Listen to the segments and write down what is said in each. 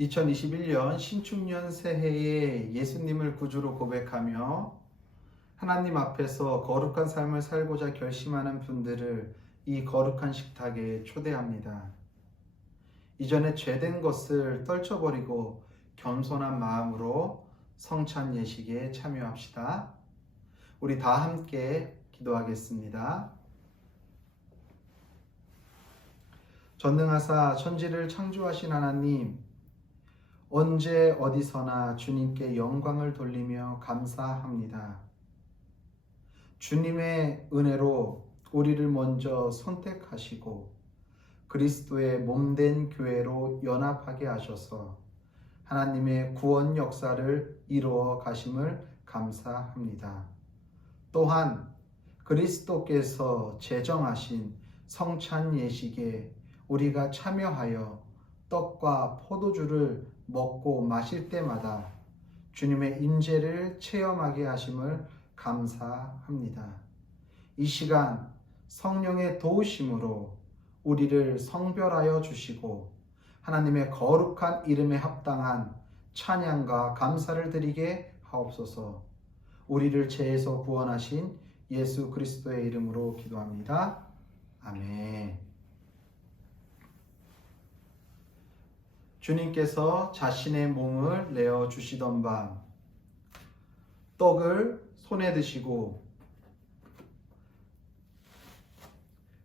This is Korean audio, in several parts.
2021년 신축년 새해에 예수님을 구주로 고백하며 하나님 앞에서 거룩한 삶을 살고자 결심하는 분들을 이 거룩한 식탁에 초대합니다. 이전에 죄된 것을 떨쳐버리고 겸손한 마음으로 성찬 예식에 참여합시다. 우리 다 함께 기도하겠습니다. 전능하사 천지를 창조하신 하나님, 언제 어디서나 주님께 영광을 돌리며 감사합니다. 주님의 은혜로 우리를 먼저 선택하시고 그리스도의 몸된 교회로 연합하게 하셔서 하나님의 구원 역사를 이루어 가심을 감사합니다. 또한 그리스도께서 제정하신 성찬 예식에 우리가 참여하여 떡과 포도주를 먹고 마실 때마다 주님의 임재를 체험하게 하심을 감사합니다. 이 시간 성령의 도우심으로 우리를 성별하여 주시고 하나님의 거룩한 이름에 합당한 찬양과 감사를 드리게 하옵소서. 우리를 죄에서 구원하신 예수 그리스도의 이름으로 기도합니다. 아멘. 주님께서 자신의 몸을 내어 주시던 밤 떡을 손에 드시고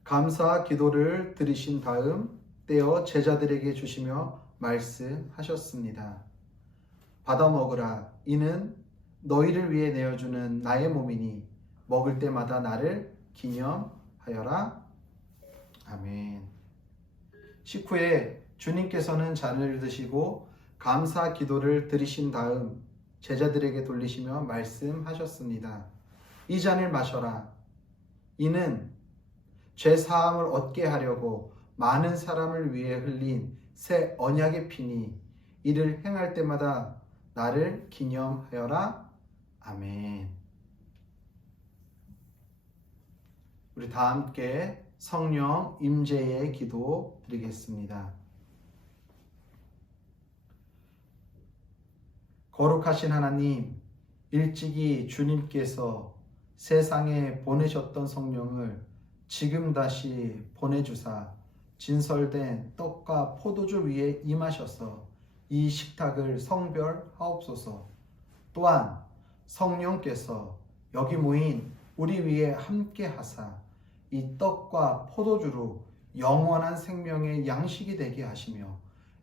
감사 기도를 드리신 다음 떼어 제자들에게 주시며 말씀하셨습니다. 받아 먹으라. 이는 너희를 위해 내어주는 나의 몸이니 먹을 때마다 나를 기념하여라. 아멘. 식후에 주님께서는 잔을 드시고 감사 기도를 드리신 다음 제자들에게 돌리시며 말씀하셨습니다. 이 잔을 마셔라. 이는 죄 사함을 얻게 하려고 많은 사람을 위해 흘린 새 언약의 피니 이를 행할 때마다 나를 기념하여라. 아멘. 우리 다 함께 성령 임재의 기도 드리겠습니다. 거룩하신 하나님, 일찍이 주님께서 세상에 보내셨던 성령을 지금 다시 보내주사 진설된 떡과 포도주 위에 임하셔서 이 식탁을 성별하옵소서. 또한 성령께서 여기 모인 우리 위에 함께 하사 이 떡과 포도주로 영원한 생명의 양식이 되게 하시며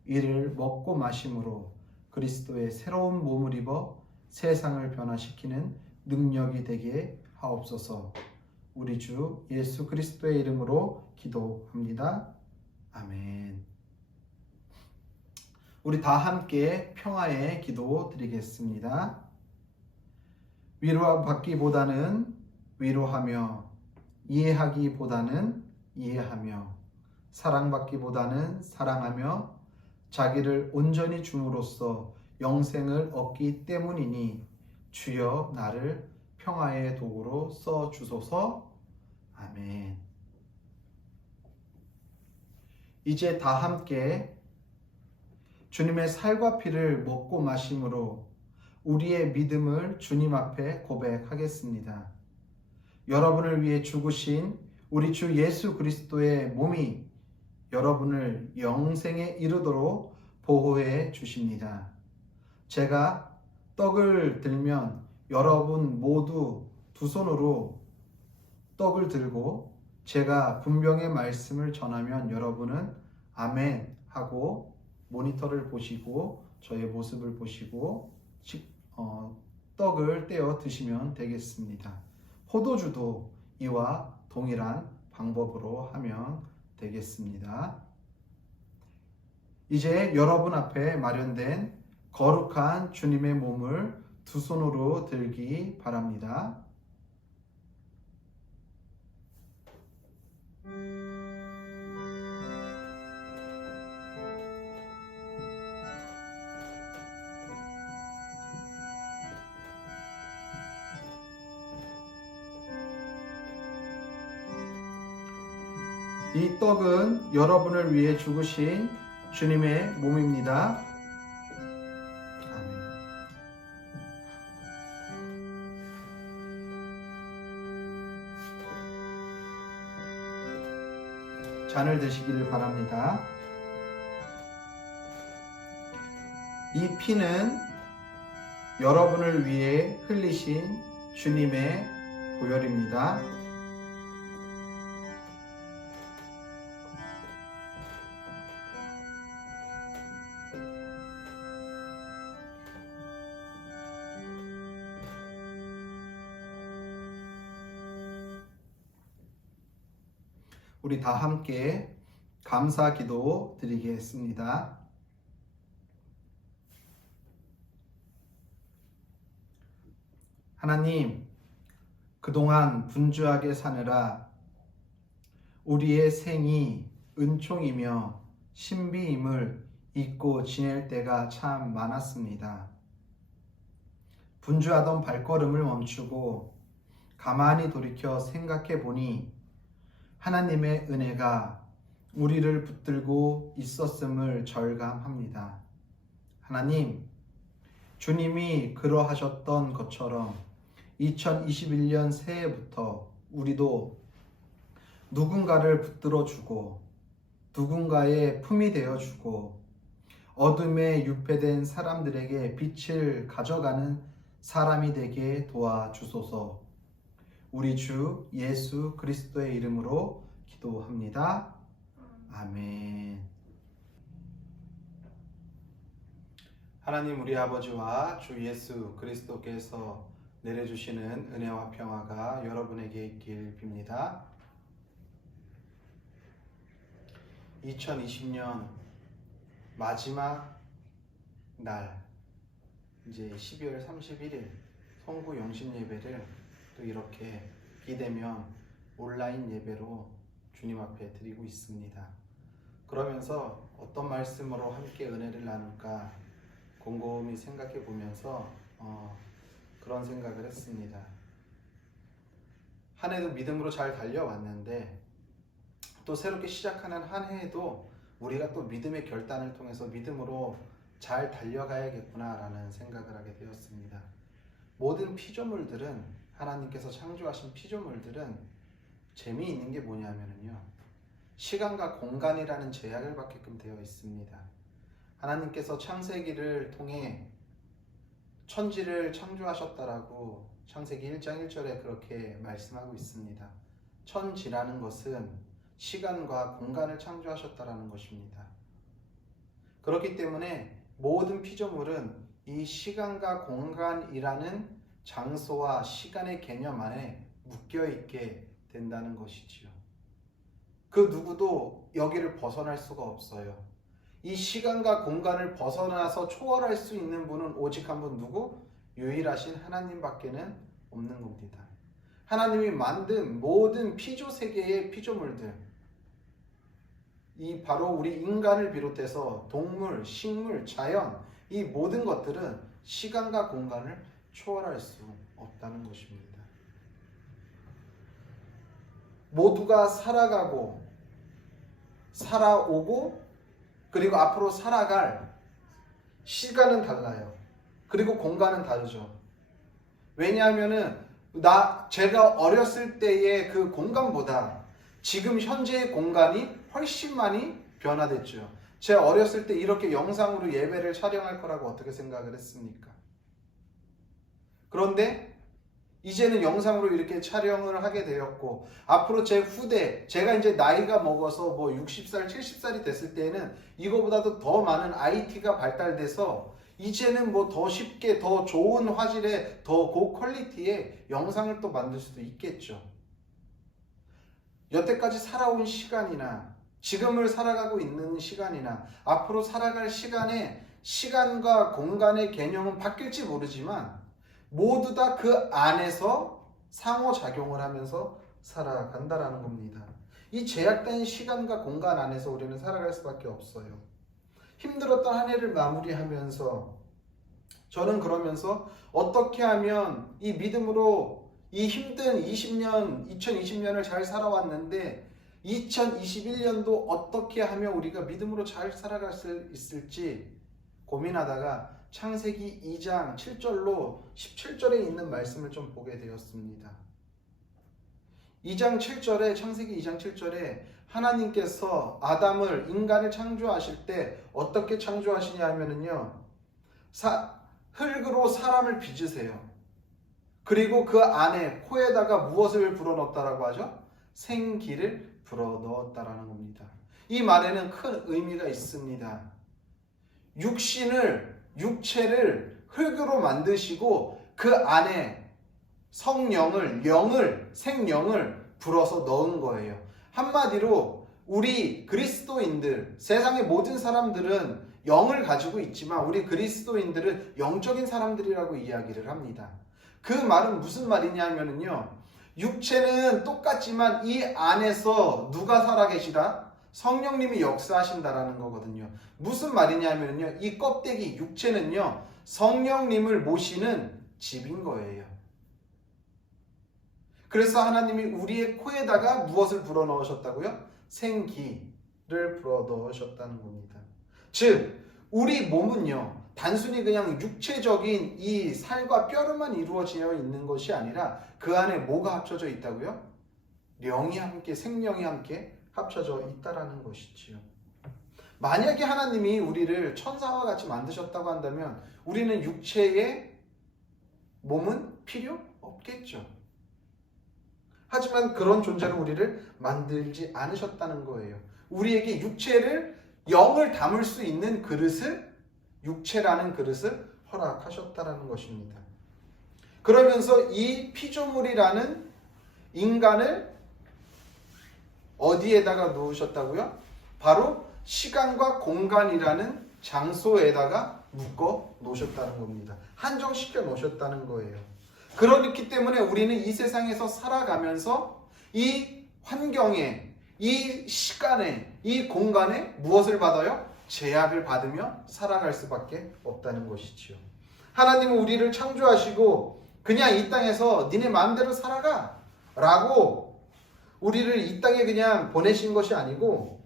이를 먹고 마심으로 그리스도의 새로운 몸을 입어 세상을 변화시키는 능력이 되게 하옵소서. 우리 주 예수 그리스도의 이름으로 기도합니다. 아멘. 우리 다 함께 평화의 기도 드리겠습니다. 위로받기보다는 위로하며, 이해하기보다는 이해하며, 사랑받기보다는 사랑하며 자기를 온전히 줌으로써 영생을 얻기 때문이니 주여 나를 평화의 도구로 써 주소서. 아멘. 이제 다 함께 주님의 살과 피를 먹고 마심으로 우리의 믿음을 주님 앞에 고백하겠습니다. 여러분을 위해 죽으신 우리 주 예수 그리스도의 몸이 여러분을 영생에 이르도록 보호해 주십니다. 제가 떡을 들면 여러분 모두 두 손으로 떡을 들고 제가 분명의 말씀을 전하면 여러분은 아멘 하고 모니터를 보시고 저의 모습을 보시고 떡을 떼어 드시면 되겠습니다. 포도주도 이와 동일한 방법으로 하면 되겠습니다. 이제 여러분 앞에 마련된 거룩한 주님의 몸을 두 손으로 들기 바랍니다. 이 떡은 여러분을 위해 죽으신 주님의 몸입니다. 잔을 드시기를 바랍니다. 이 피는 여러분을 위해 흘리신 주님의 보혈입니다. 우리 다 함께 감사 기도 드리겠습니다. 하나님, 그동안 분주하게 사느라 우리의 생이 은총이며 신비임을 잊고 지낼 때가 참 많았습니다. 분주하던 발걸음을 멈추고 가만히 돌이켜 생각해 보니 하나님의 은혜가 우리를 붙들고 있었음을 절감합니다. 하나님, 주님이 그러하셨던 것처럼 2021년 새해부터 우리도 누군가를 붙들어주고 누군가의 품이 되어주고 어둠에 유폐된 사람들에게 빛을 가져가는 사람이 되게 도와주소서. 우리 주 예수 그리스도의 이름으로 기도합니다. 아멘. 하나님 우리 아버지와 주 예수 그리스도께서 내려주시는 은혜와 평화가 여러분에게 있길 빕니다. 2020년 마지막 날, 이제 12월 31일 성구 영신 예배를 또 이렇게 비대면 온라인 예배로 주님 앞에 드리고 있습니다. 그러면서 어떤 말씀으로 함께 은혜를 나눌까 곰곰이 생각해 보면서 그런 생각을 했습니다. 한 해도 믿음으로 잘 달려왔는데 또 새롭게 시작하는 한 해에도 우리가 또 믿음의 결단을 통해서 믿음으로 잘 달려가야겠구나라는 생각을 하게 되었습니다. 모든 피조물들은, 하나님께서 창조하신 피조물들은 재미있는 게 뭐냐면요, 시간과 공간이라는 제약을 받게끔 되어 있습니다. 하나님께서 창세기를 통해 천지를 창조하셨다라고 창세기 1장 1절에 그렇게 말씀하고 있습니다. 천지라는 것은 시간과 공간을 창조하셨다라는 것입니다. 그렇기 때문에 모든 피조물은 이 시간과 공간이라는 장소와 시간의 개념 안에 묶여있게 된다는 것이지요. 그 누구도 여기를 벗어날 수가 없어요. 이 시간과 공간을 벗어나서 초월할 수 있는 분은 오직 한 분, 누구? 유일하신 하나님밖에는 없는 겁니다. 하나님이 만든 모든 피조 세계의 피조물들, 이 바로 우리 인간을 비롯해서 동물, 식물, 자연, 이 모든 것들은 시간과 공간을 초월할 수 없다는 것입니다. 모두가 살아가고 살아오고 그리고 앞으로 살아갈 시간은 달라요. 그리고 공간은 다르죠. 왜냐하면은 제가 어렸을 때의 그 공간보다 지금 현재의 공간이 훨씬 많이 변화됐죠. 제 어렸을 때 이렇게 영상으로 예배를 촬영할 거라고 어떻게 생각을 했습니까? 그런데 이제는 영상으로 이렇게 촬영을 하게 되었고, 앞으로 제 후대, 제가 이제 나이가 먹어서 뭐 60살, 70살이 됐을 때에는 이거보다도 더 많은 IT가 발달돼서 이제는 뭐 더 쉽게 더 좋은 화질의 더 고퀄리티의 영상을 또 만들 수도 있겠죠. 여태까지 살아온 시간이나 지금을 살아가고 있는 시간이나 앞으로 살아갈 시간에 시간과 공간의 개념은 바뀔지 모르지만 모두 다 그 안에서 상호작용을 하면서 살아간다라는 겁니다. 이 제약된 시간과 공간 안에서 우리는 살아갈 수밖에 없어요. 힘들었던 한 해를 마무리하면서 저는 그러면서 어떻게 하면 이 믿음으로 이 힘든 2020년을 잘 살아왔는데 2021년도 어떻게 하면 우리가 믿음으로 잘 살아갈 수 있을지 고민하다가 창세기 2장 7절로 17절에 있는 말씀을 좀 보게 되었습니다. 2장 7절에 창세기 2장 7절에 하나님께서 인간을 창조하실 때 어떻게 창조하시냐 하면은요. 흙으로 사람을 빚으세요. 그리고 그 안에 코에다가 무엇을 불어넣었다라고 하죠? 생기를 불어넣었다라는 겁니다. 이 말에는 큰 의미가 있습니다. 육체를 흙으로 만드시고 그 안에 생명을 불어서 넣은 거예요. 한마디로 우리 그리스도인들, 세상의 모든 사람들은 영을 가지고 있지만 우리 그리스도인들은 영적인 사람들이라고 이야기를 합니다. 그 말은 무슨 말이냐면요. 육체는 똑같지만 이 안에서 누가 살아계시다? 성령님이 역사하신다라는 거거든요. 무슨 말이냐면요. 이 껍데기 육체는요. 성령님을 모시는 집인 거예요. 그래서 하나님이 우리의 코에다가 무엇을 불어넣으셨다고요? 생기를 불어넣으셨다는 겁니다. 즉 우리 몸은요. 단순히 그냥 육체적인 이 살과 뼈로만 이루어져 있는 것이 아니라 그 안에 뭐가 합쳐져 있다고요? 영이 함께, 생명이 함께 합쳐져 있다라는 것이지요. 만약에 하나님이 우리를 천사와 같이 만드셨다고 한다면 우리는 육체의 몸은 필요 없겠죠. 하지만 그런 존재로 우리를 만들지 않으셨다는 거예요. 우리에게 영을 담을 수 있는 육체라는 그릇을 허락하셨다는 것입니다. 그러면서 이 피조물이라는 인간을 어디에다가 놓으셨다고요? 바로 시간과 공간이라는 장소에다가 묶어 놓으셨다는 겁니다. 한정시켜 놓으셨다는 거예요. 그렇기 때문에 우리는 이 세상에서 살아가면서 이 환경에, 이 시간에, 이 공간에 무엇을 받아요? 제약을 받으며 살아갈 수밖에 없다는 것이지요. 하나님은 우리를 창조하시고 그냥 이 땅에서 니네 마음대로 살아가 라고 우리를 이 땅에 그냥 보내신 것이 아니고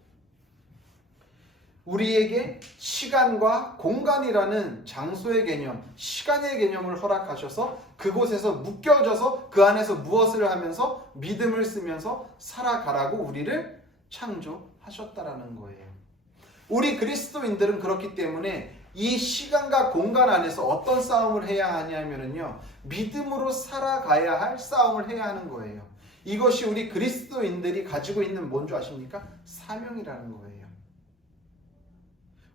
우리에게 시간과 공간이라는 장소의 개념, 시간의 개념을 허락하셔서 그곳에서 묶여져서 그 안에서 무엇을 하면서 믿음을 쓰면서 살아가라고 우리를 창조하셨다라는 거예요. 우리 그리스도인들은 그렇기 때문에 이 시간과 공간 안에서 어떤 싸움을 해야 하냐면요. 믿음으로 살아가야 할 싸움을 해야 하는 거예요. 이것이 우리 그리스도인들이 가지고 있는 뭔지 아십니까? 사명이라는 거예요.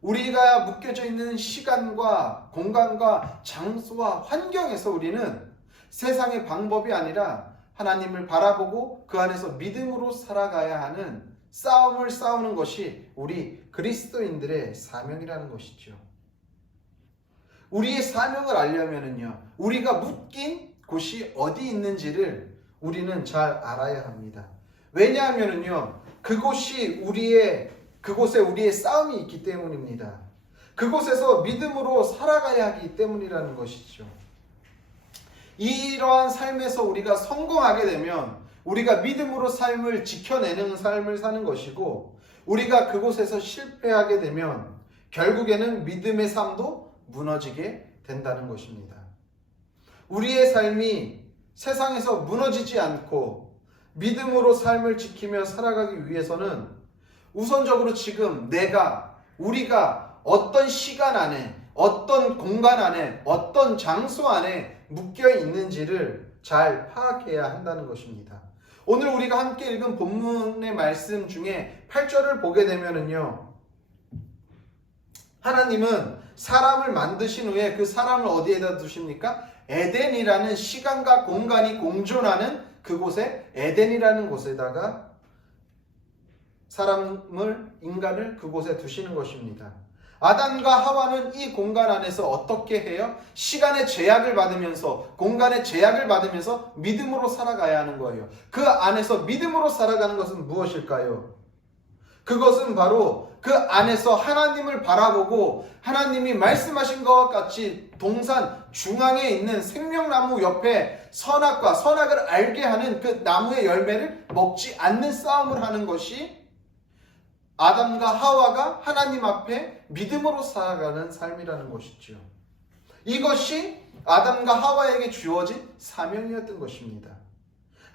우리가 묶여져 있는 시간과 공간과 장소와 환경에서 우리는 세상의 방법이 아니라 하나님을 바라보고 그 안에서 믿음으로 살아가야 하는 싸움을 싸우는 것이 우리 그리스도인들의 사명이라는 것이죠. 우리의 사명을 알려면은요, 우리가 묶인 곳이 어디 있는지를 우리는 잘 알아야 합니다. 왜냐하면은요, 그곳에 우리의 싸움이 있기 때문입니다. 그곳에서 믿음으로 살아가야 하기 때문이라는 것이죠. 이러한 삶에서 우리가 성공하게 되면 우리가 믿음으로 삶을 지켜내는 삶을 사는 것이고, 우리가 그곳에서 실패하게 되면 결국에는 믿음의 삶도 무너지게 된다는 것입니다. 우리의 삶이 세상에서 무너지지 않고 믿음으로 삶을 지키며 살아가기 위해서는 우선적으로 지금 우리가 어떤 시간 안에, 어떤 공간 안에, 어떤 장소 안에 묶여 있는지를 잘 파악해야 한다는 것입니다. 오늘 우리가 함께 읽은 본문의 말씀 중에 8절을 보게 되면은요, 하나님은 사람을 만드신 후에 그 사람을 어디에다 두십니까? 에덴이라는 시간과 공간이 공존하는 그곳에, 에덴이라는 곳에다가 인간을 그곳에 두시는 것입니다. 아담과 하와는 이 공간 안에서 어떻게 해요? 시간의 제약을 받으면서, 공간의 제약을 받으면서 믿음으로 살아가야 하는 거예요. 그 안에서 믿음으로 살아가는 것은 무엇일까요? 그것은 바로 그 안에서 하나님을 바라보고 하나님이 말씀하신 것과 같이 동산 중앙에 있는 생명나무 옆에 선악을 알게 하는 그 나무의 열매를 먹지 않는 싸움을 하는 것이 아담과 하와가 하나님 앞에 믿음으로 살아가는 삶이라는 것이죠. 이것이 아담과 하와에게 주어진 사명이었던 것입니다.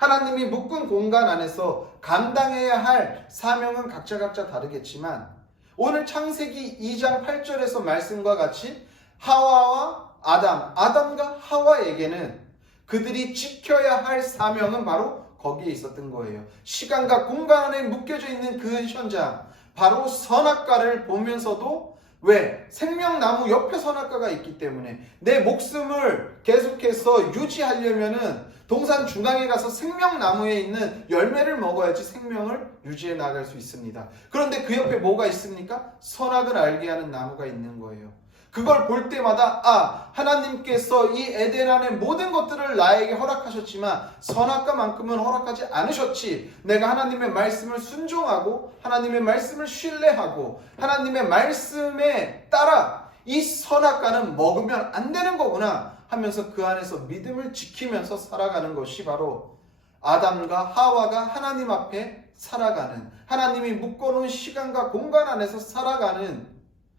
하나님이 묶은 공간 안에서 감당해야 할 사명은 각자 다르겠지만 오늘 창세기 2장 8절에서 말씀과 같이 하와와 아담과 하와에게는 그들이 지켜야 할 사명은 바로 거기에 있었던 거예요. 시간과 공간 안에 묶여져 있는 그 현장, 바로 선악과를 보면서도 왜? 생명나무 옆에 선악과가 있기 때문에 내 목숨을 계속해서 유지하려면은 동산 중앙에 가서 생명나무에 있는 열매를 먹어야지 생명을 유지해 나갈 수 있습니다. 그런데 그 옆에 뭐가 있습니까? 선악을 알게 하는 나무가 있는 거예요. 그걸 볼 때마다 하나님께서 이 에덴 안의 모든 것들을 나에게 허락하셨지만 선악과만큼은 허락하지 않으셨지. 내가 하나님의 말씀을 순종하고 하나님의 말씀을 신뢰하고 하나님의 말씀에 따라 이 선악과는 먹으면 안 되는 거구나 하면서 그 안에서 믿음을 지키면서 살아가는 것이 바로 아담과 하와가 하나님 앞에 살아가는, 하나님이 묶어놓은 시간과 공간 안에서 살아가는,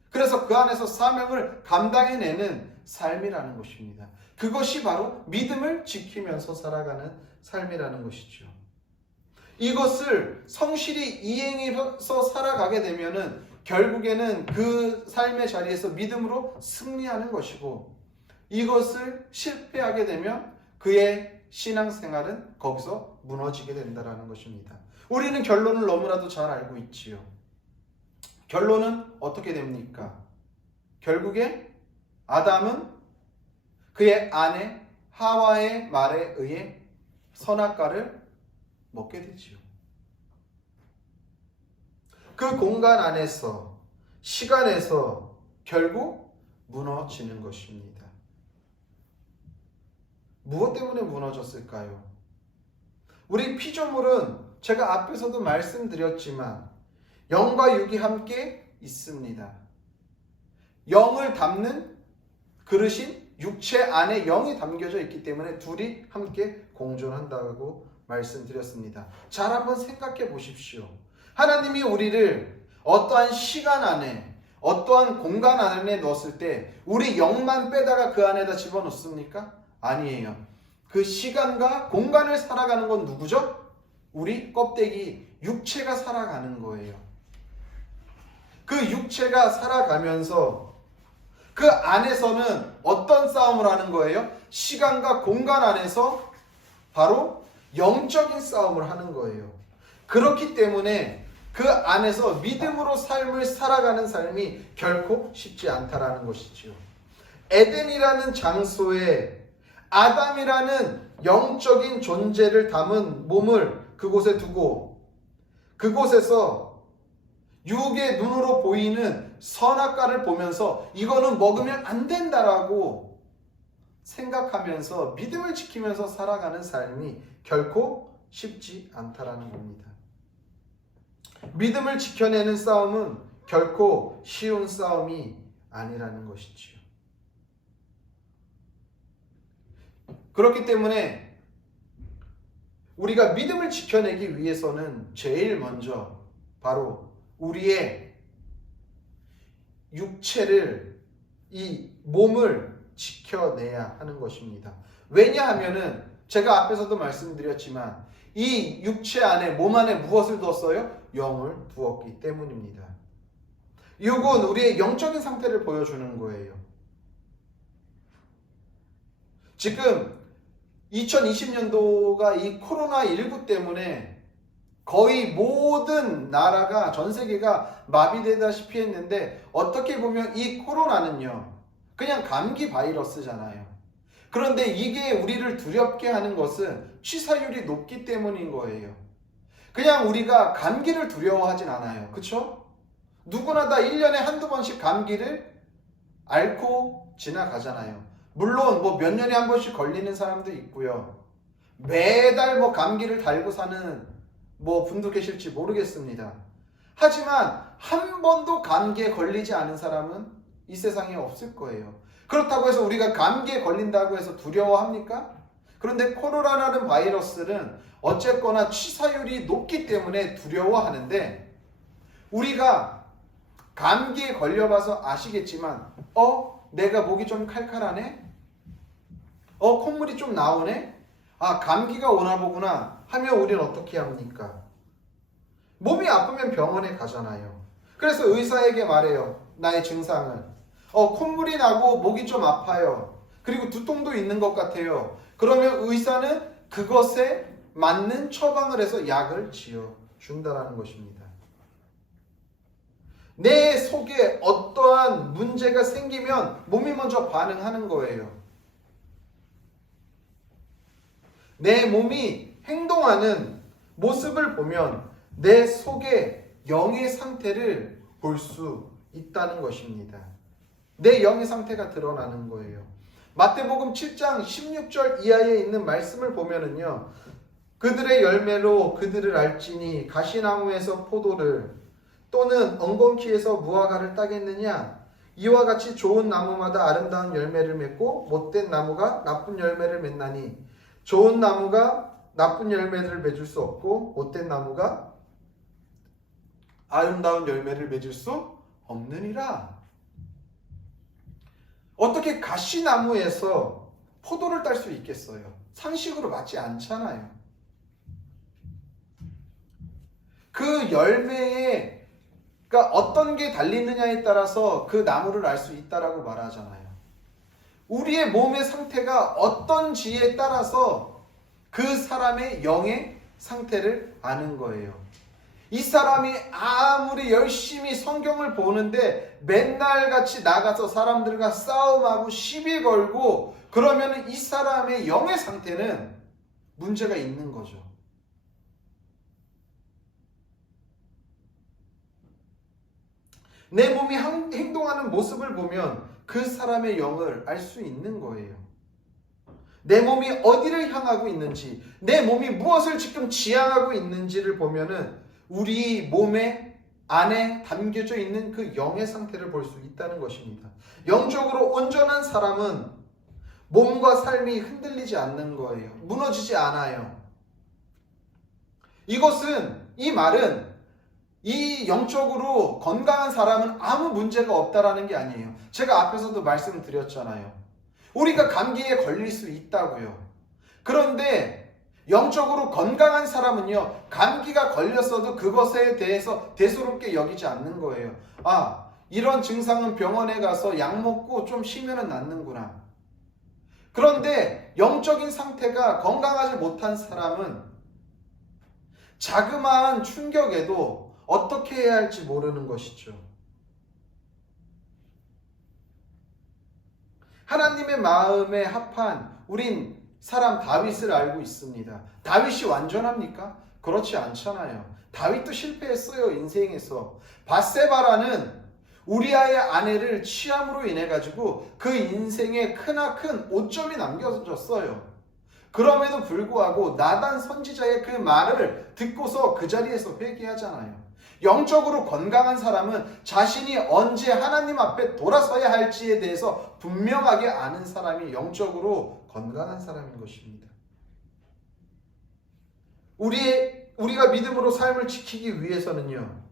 그래서 그 안에서 사명을 감당해내는 삶이라는 것입니다. 그것이 바로 믿음을 지키면서 살아가는 삶이라는 것이죠. 이것을 성실히 이행해서 살아가게 되면은 결국에는 그 삶의 자리에서 믿음으로 승리하는 것이고, 이것을 실패하게 되면 그의 신앙생활은 거기서 무너지게 된다는 것입니다. 우리는 결론을 너무나도 잘 알고 있지요. 결론은 어떻게 됩니까? 결국에 아담은 그의 아내 하와의 말에 의해 선악과를 먹게 되지요. 그 공간 안에서, 시간에서 결국 무너지는 것입니다. 무엇 때문에 무너졌을까요? 우리 피조물은 제가 앞에서도 말씀드렸지만 영과 육이 함께 있습니다. 영을 담는 그릇인 육체 안에 영이 담겨져 있기 때문에 둘이 함께 공존한다고 말씀드렸습니다. 잘 한번 생각해 보십시오. 하나님이 우리를 어떠한 시간 안에, 어떠한 공간 안에 넣었을 때 우리 영만 빼다가 그 안에다 집어넣습니까? 아니에요. 그 시간과 공간을 살아가는 건 누구죠? 우리 껍데기, 육체가 살아가는 거예요. 그 육체가 살아가면서 그 안에서는 어떤 싸움을 하는 거예요? 시간과 공간 안에서 바로 영적인 싸움을 하는 거예요. 그렇기 때문에 그 안에서 믿음으로 삶을 살아가는 삶이 결코 쉽지 않다라는 것이지요. 에덴이라는 장소에 아담이라는 영적인 존재를 담은 몸을 그곳에 두고 그곳에서 육의 눈으로 보이는 선악과를 보면서 이거는 먹으면 안 된다라고 생각하면서 믿음을 지키면서 살아가는 삶이 결코 쉽지 않다라는 겁니다. 믿음을 지켜내는 싸움은 결코 쉬운 싸움이 아니라는 것이지요. 그렇기 때문에 우리가 믿음을 지켜내기 위해서는 제일 먼저 바로 우리의 육체를, 이 몸을 지켜내야 하는 것입니다. 왜냐하면은 제가 앞에서도 말씀드렸지만 이 육체 안에, 몸 안에 무엇을 두었어요? 영을 두었기 때문입니다. 이건 우리의 영적인 상태를 보여주는 거예요. 지금 2020년도가 이 코로나19 때문에 거의 모든 나라가, 전 세계가 마비되다시피 했는데 어떻게 보면 이 코로나는요, 그냥 감기 바이러스잖아요. 그런데 이게 우리를 두렵게 하는 것은 치사율이 높기 때문인 거예요. 그냥 우리가 감기를 두려워하진 않아요. 그쵸? 누구나 다 1년에 한두 번씩 감기를 앓고 지나가잖아요. 물론 뭐 몇 년에 한 번씩 걸리는 사람도 있고요. 매달 뭐 감기를 달고 사는 뭐 분도 계실지 모르겠습니다. 하지만 한 번도 감기에 걸리지 않은 사람은 이 세상에 없을 거예요. 그렇다고 해서 우리가 감기에 걸린다고 해서 두려워합니까? 그런데 코로나라는 바이러스는 어쨌거나 치사율이 높기 때문에 두려워하는데, 우리가 감기에 걸려봐서 아시겠지만 내가 목이 좀 칼칼하네? 콧물이 좀 나오네? 아, 감기가 오나 보구나 하면 우리는 어떻게 합니까? 몸이 아프면 병원에 가잖아요. 그래서 의사에게 말해요. 나의 증상을. 콧물이 나고 목이 좀 아파요. 그리고 두통도 있는 것 같아요. 그러면 의사는 그것에 맞는 처방을 해서 약을 지어 준다라는 것입니다. 내 속에 어떠한 문제가 생기면 몸이 먼저 반응하는 거예요. 내 몸이 행동하는 모습을 보면 내 속의 영의 상태를 볼 수 있다는 것입니다. 내 영의 상태가 드러나는 거예요. 마태복음 7장 16절 이하에 있는 말씀을 보면은요. 그들의 열매로 그들을 알지니 가시나무에서 포도를 또는 엉겅퀴에서 무화과를 따겠느냐? 이와 같이 좋은 나무마다 아름다운 열매를 맺고 못된 나무가 나쁜 열매를 맺나니 좋은 나무가 나쁜 열매를 맺을 수 없고 못된 나무가 아름다운 열매를 맺을 수 없느니라. 어떻게 가시나무에서 포도를 딸 수 있겠어요? 상식으로 맞지 않잖아요. 그 열매에 그러니까 어떤 게 달리느냐에 따라서 그 나무를 알 수 있다라고 말하잖아요. 우리의 몸의 상태가 어떤지에 따라서 그 사람의 영의 상태를 아는 거예요. 이 사람이 아무리 열심히 성경을 보는데 맨날 같이 나가서 사람들과 싸움하고 시비 걸고 그러면 이 사람의 영의 상태는 문제가 있는 거죠. 내 몸이 행동하는 모습을 보면 그 사람의 영을 알 수 있는 거예요. 내 몸이 어디를 향하고 있는지, 내 몸이 무엇을 지금 지향하고 있는지를 보면은 우리 몸의 안에 담겨져 있는 그 영의 상태를 볼 수 있다는 것입니다. 영적으로 온전한 사람은 몸과 삶이 흔들리지 않는 거예요. 무너지지 않아요. 이 말은 이 영적으로 건강한 사람은 아무 문제가 없다라는 게 아니에요. 제가 앞에서도 말씀드렸잖아요. 우리가 감기에 걸릴 수 있다고요. 그런데 영적으로 건강한 사람은요, 감기가 걸렸어도 그것에 대해서 대수롭게 여기지 않는 거예요. 아, 이런 증상은 병원에 가서 약 먹고 좀 쉬면은 낫는구나. 그런데 영적인 상태가 건강하지 못한 사람은 자그마한 충격에도 어떻게 해야 할지 모르는 것이죠. 하나님의 마음에 합한 우린 사람 다윗을 알고 있습니다. 다윗이 완전합니까? 그렇지 않잖아요. 다윗도 실패했어요. 인생에서. 밧세바라는 우리아의 아내를 취함으로 인해 가지고 그 인생에 크나큰 오점이 남겨졌어요. 그럼에도 불구하고 나단 선지자의 그 말을 듣고서 그 자리에서 회개하잖아요. 영적으로 건강한 사람은 자신이 언제 하나님 앞에 돌아서야 할지에 대해서 분명하게 아는 사람이 영적으로 건강한 사람인 것입니다. 우리가 믿음으로 삶을 지키기 위해서는요,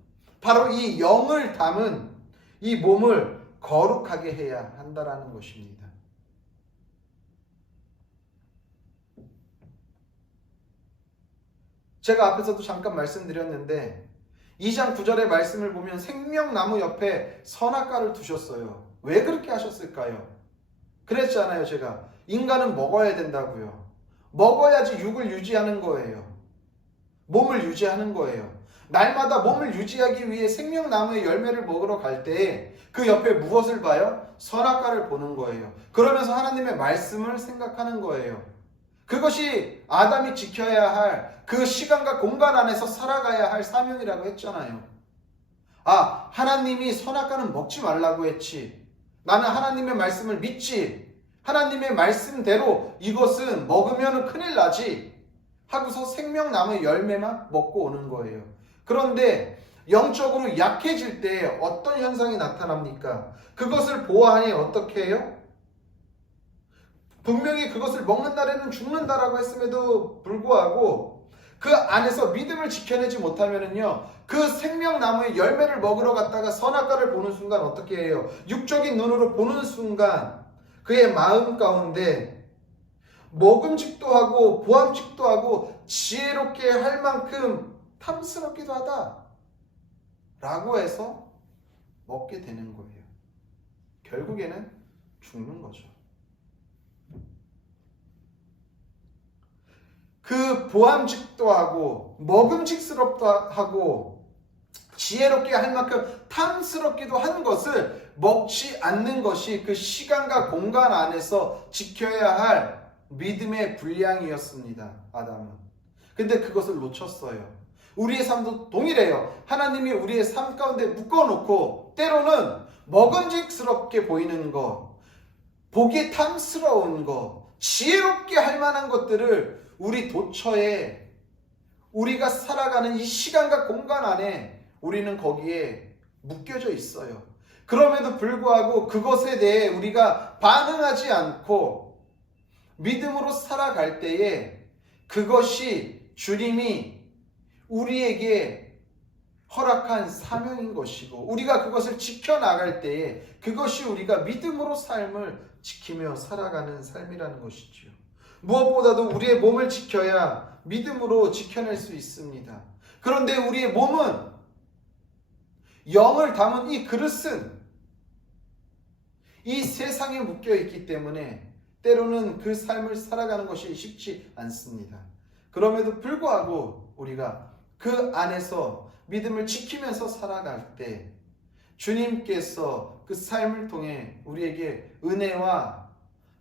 바로 이 영을 담은 이 몸을 거룩하게 해야 한다라는 것입니다. 제가 앞에서도 잠깐 말씀드렸는데 2장 9절의 말씀을 보면 생명나무 옆에 선악과를 두셨어요. 왜 그렇게 하셨을까요? 그랬잖아요. 제가 인간은 먹어야 된다고요. 먹어야지 육을 유지하는 거예요. 몸을 유지하는 거예요. 날마다 몸을 유지하기 위해 생명나무의 열매를 먹으러 갈 때 그 옆에 무엇을 봐요? 선악과를 보는 거예요. 그러면서 하나님의 말씀을 생각하는 거예요. 그것이 아담이 지켜야 할 그 시간과 공간 안에서 살아가야 할 사명이라고 했잖아요. 아, 하나님이 선악과는 먹지 말라고 했지. 나는 하나님의 말씀을 믿지. 하나님의 말씀대로 이것은 먹으면 큰일 나지. 하고서 생명나무의 열매만 먹고 오는 거예요. 그런데 영적으로 약해질 때 어떤 현상이 나타납니까? 그것을 보아하니 어떻게 해요? 분명히 그것을 먹는 날에는 죽는다라고 했음에도 불구하고 그 안에서 믿음을 지켜내지 못하면은요, 그 생명나무의 열매를 먹으러 갔다가 선악과를 보는 순간 어떻게 해요? 육적인 눈으로 보는 순간 그의 마음 가운데 먹음직도 하고 보암직도 하고 지혜롭게 할 만큼 탐스럽기도 하다 라고 해서 먹게 되는 거예요. 결국에는 죽는 거죠. 그 보암직도 하고 먹음직스럽도 하고 지혜롭게 할 만큼 탐스럽기도 한 것을 먹지 않는 것이 그 시간과 공간 안에서 지켜야 할 믿음의 분량이었습니다. 아담은. 근데 그것을 놓쳤어요. 우리의 삶도 동일해요. 하나님이 우리의 삶 가운데 묶어놓고 때로는 먹음직스럽게 보이는 것, 보기 탐스러운 것, 지혜롭게 할 만한 것들을 우리 도처에 우리가 살아가는 이 시간과 공간 안에 우리는 거기에 묶여져 있어요. 그럼에도 불구하고 그것에 대해 우리가 반응하지 않고 믿음으로 살아갈 때에 그것이 주님이 우리에게 허락한 사명인 것이고 우리가 그것을 지켜나갈 때에 그것이 우리가 믿음으로 삶을 지키며 살아가는 삶이라는 것이지요. 무엇보다도 우리의 몸을 지켜야 믿음으로 지켜낼 수 있습니다. 그런데 우리의 몸은 영을 담은 이 그릇은 이 세상에 묶여 있기 때문에 때로는 그 삶을 살아가는 것이 쉽지 않습니다. 그럼에도 불구하고 우리가 그 안에서 믿음을 지키면서 살아갈 때 주님께서 그 삶을 통해 우리에게 은혜와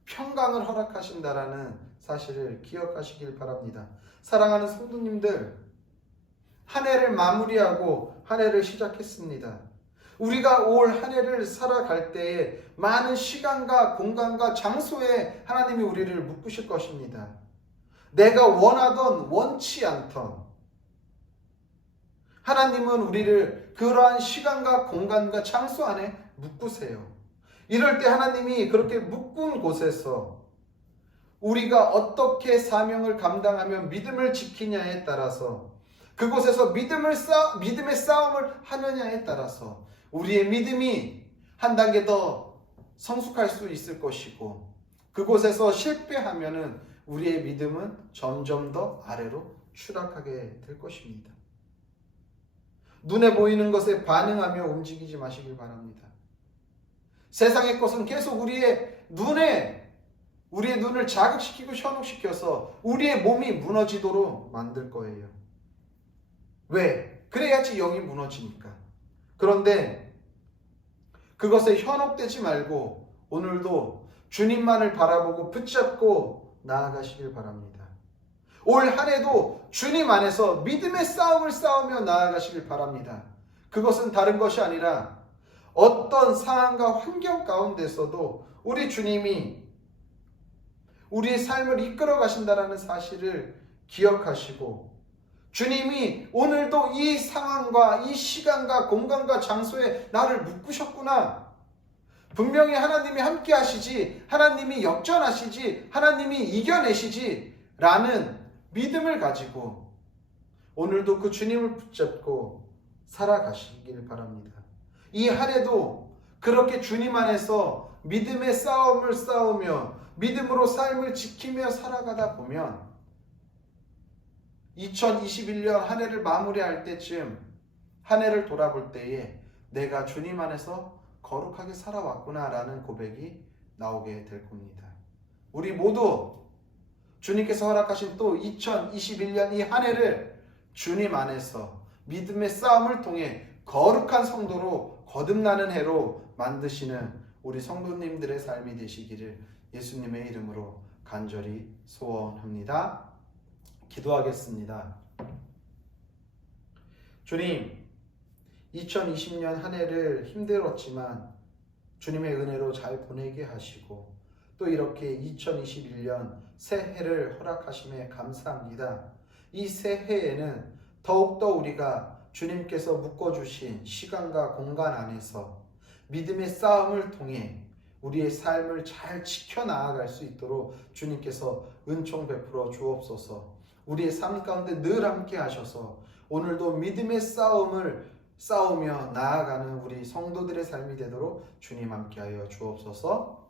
평강을 허락하신다라는 사실을 기억하시길 바랍니다. 사랑하는 성도님들, 한 해를 마무리하고 한 해를 시작했습니다. 우리가 올 한 해를 살아갈 때에 많은 시간과 공간과 장소에 하나님이 우리를 묶으실 것입니다. 내가 원하던 원치 않던 하나님은 우리를 그러한 시간과 공간과 장소 안에 묶으세요. 이럴 때 하나님이 그렇게 묶은 곳에서 우리가 어떻게 사명을 감당하며 믿음을 지키냐에 따라서 그곳에서 믿음의 싸움을 하느냐에 따라서 우리의 믿음이 한 단계 더 성숙할 수 있을 것이고 그곳에서 실패하면은 우리의 믿음은 점점 더 아래로 추락하게 될 것입니다. 눈에 보이는 것에 반응하며 움직이지 마시길 바랍니다. 세상의 것은 계속 우리의 눈을 자극시키고 현혹시켜서 우리의 몸이 무너지도록 만들 거예요. 왜? 그래야지 영이 무너지니까. 그런데 그것에 현혹되지 말고 오늘도 주님만을 바라보고 붙잡고 나아가시길 바랍니다. 올 한 해도 주님 안에서 믿음의 싸움을 싸우며 나아가시길 바랍니다. 그것은 다른 것이 아니라 어떤 상황과 환경 가운데서도 우리 주님이 우리의 삶을 이끌어 가신다는 사실을 기억하시고 주님이 오늘도 이 상황과 이 시간과 공간과 장소에 나를 묶으셨구나. 분명히 하나님이 함께 하시지, 하나님이 역전하시지, 하나님이 이겨내시지 라는 믿음을 가지고 오늘도 그 주님을 붙잡고 살아가시길 바랍니다. 이 한 해도 그렇게 주님 안에서 믿음의 싸움을 싸우며 믿음으로 삶을 지키며 살아가다 보면 2021년 한 해를 마무리할 때쯤 한 해를 돌아볼 때에 내가 주님 안에서 거룩하게 살아왔구나 라는 고백이 나오게 될 겁니다. 우리 모두 주님께서 허락하신 또 2021년 이 한 해를 주님 안에서 믿음의 싸움을 통해 거룩한 성도로 거듭나는 해로 만드시는 우리 성도님들의 삶이 되시기를 예수님의 이름으로 간절히 소원합니다. 기도하겠습니다. 주님, 2020년 한 해를 힘들었지만 주님의 은혜로 잘 보내게 하시고 또 이렇게 2021년 새해를 허락하심에 감사합니다. 이 새해에는 더욱더 우리가 주님께서 묶어주신 시간과 공간 안에서 믿음의 싸움을 통해 우리의 삶을 잘 지켜나갈 수 있도록 주님께서 은총 베풀어 주옵소서. 우리의 삶 가운데 늘 함께 하셔서 오늘도 믿음의 싸움을 싸우며 나아가는 우리 성도들의 삶이 되도록 주님 함께하여 주옵소서.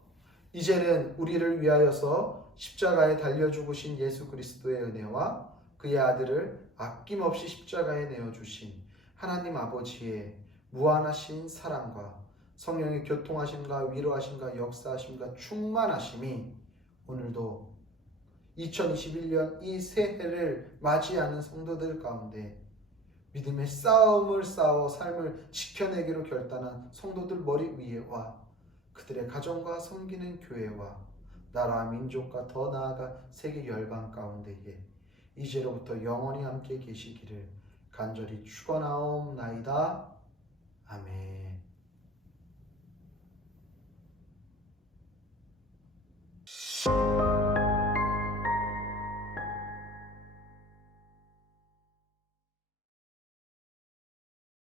이제는 우리를 위하여서 십자가에 달려 죽으신 예수 그리스도의 은혜와 그의 아들을 아낌없이 십자가에 내어주신 하나님 아버지의 무한하신 사랑과 성령의 교통하심과 위로하심과 역사하심과 충만하심이 오늘도 2021년 이 새해를 맞이하는 성도들 가운데 믿음의 싸움을 싸워 삶을 지켜내기로 결단한 성도들 머리 위에와 그들의 가정과 섬기는 교회와 나라 민족과 더 나아가 세계 열방 가운데에 이제로부터 영원히 함께 계시기를 간절히 축원하옵나이다. 아멘.